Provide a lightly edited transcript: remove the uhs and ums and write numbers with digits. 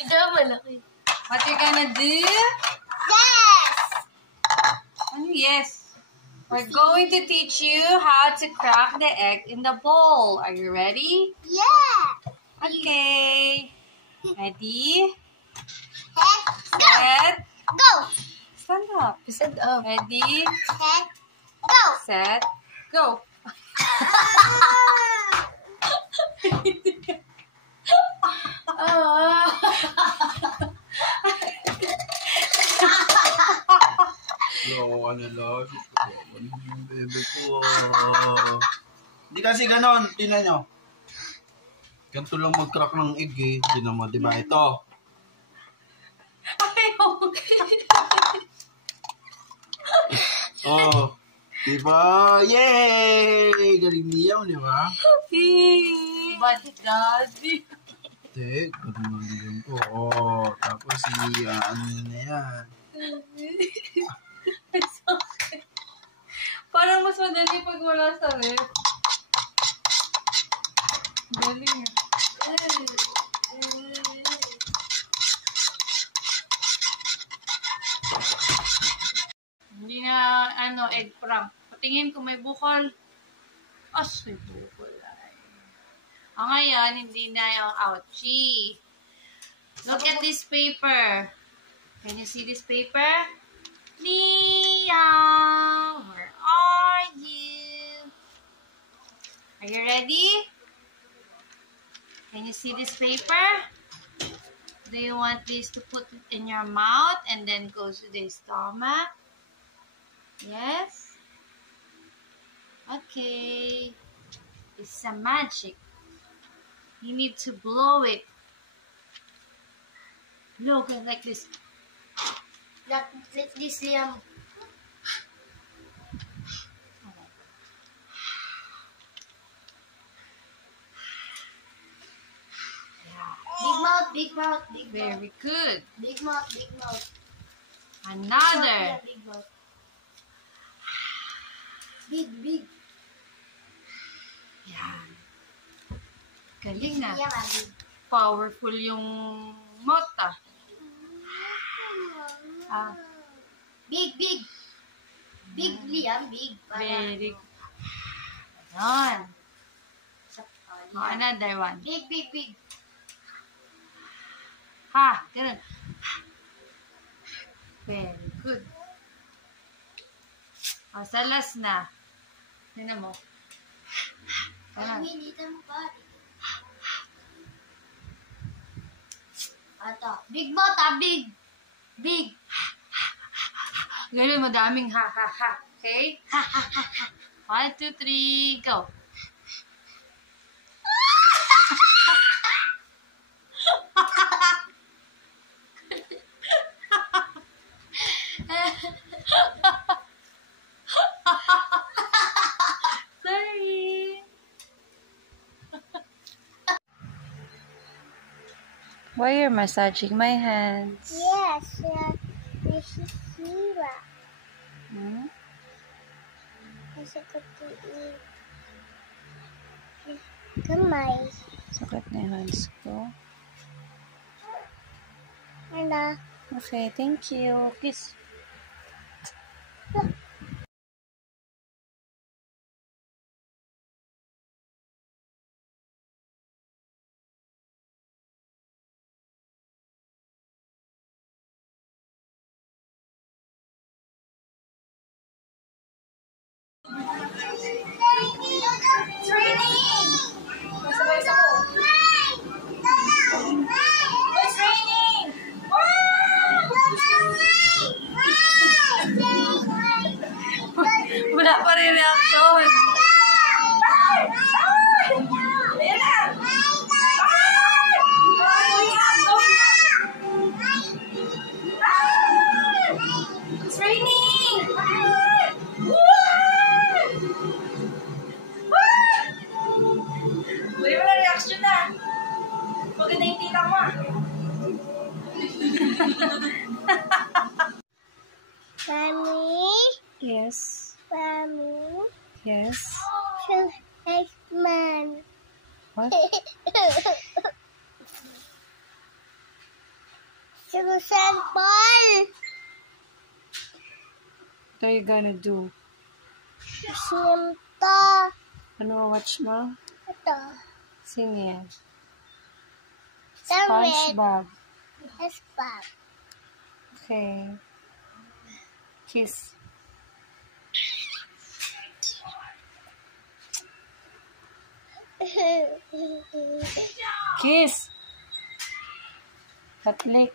Ikaw malaki. What you gonna do? Yes! Ano yes? We're going to teach you how to crack the egg in the bowl. Are you ready? Yeah! Okay. Ready? Set, Set. go! Stand up. Set up. Ready? Set, go! Set. Go. Yo, ano lang. Yung bebe ko. Hindi kasi ganon. Tingnan nyo. Ganito lang mag-crack ng egg eh. Hindi naman, diba? Ito. Oh. Diba? Yay! Galing niya, diba? But daddy. Tek, galing ko. Oh, tapos ano na yan. It's okay. Parang mas madali pag wala sa ref. Galing. Hindi na, egg prank. Patingin kung may bukol. As, may bukol ay. Ngayon, hindi na yung ouchie. Look at this paper. Can you see this paper? Liam, where are you? Are you ready? Can you see this paper? Do you want this to put it in your mouth and then go to the stomach? Yes? Okay. It's a magic. You need to blow it. Blow it like this. Like this, Liam. Big mouth, big mouth, big mouth. Very good. Big mouth, big mouth. Another. Yeah, big mouth. Big, big. Yan. Galing na. Yeah, big. Powerful yung mota. Big, big. Big, Liam, big. Very good. Ayan. Another one. Big, big, big. Ha! Ganun. Very good. Sa last na. Tignan mo. Ganun. Pag-militan mo pa. Ito. Big mouth, big. Big. Ganun, madaming ha. Okay? 1, 2, 3, go. Sorry. Why you're massaging my hands? Yes, this is Sira. Masakit to eat. Kamay. Sakit na yung hands ko. Ano? Okay, thank you. Kiss. Wala pa rin reaction. It's raining! Wala na reaction na. Maganda yung tita mo. Mommy? Yes. Mommy? Yes. So, man. Sige, cellphone. What are you gonna do? Sinto. Ano watch mo? Ito. Sino yan? Damit. SpongeBob. Spam. Okay. Kiss. Kiss. Patlik.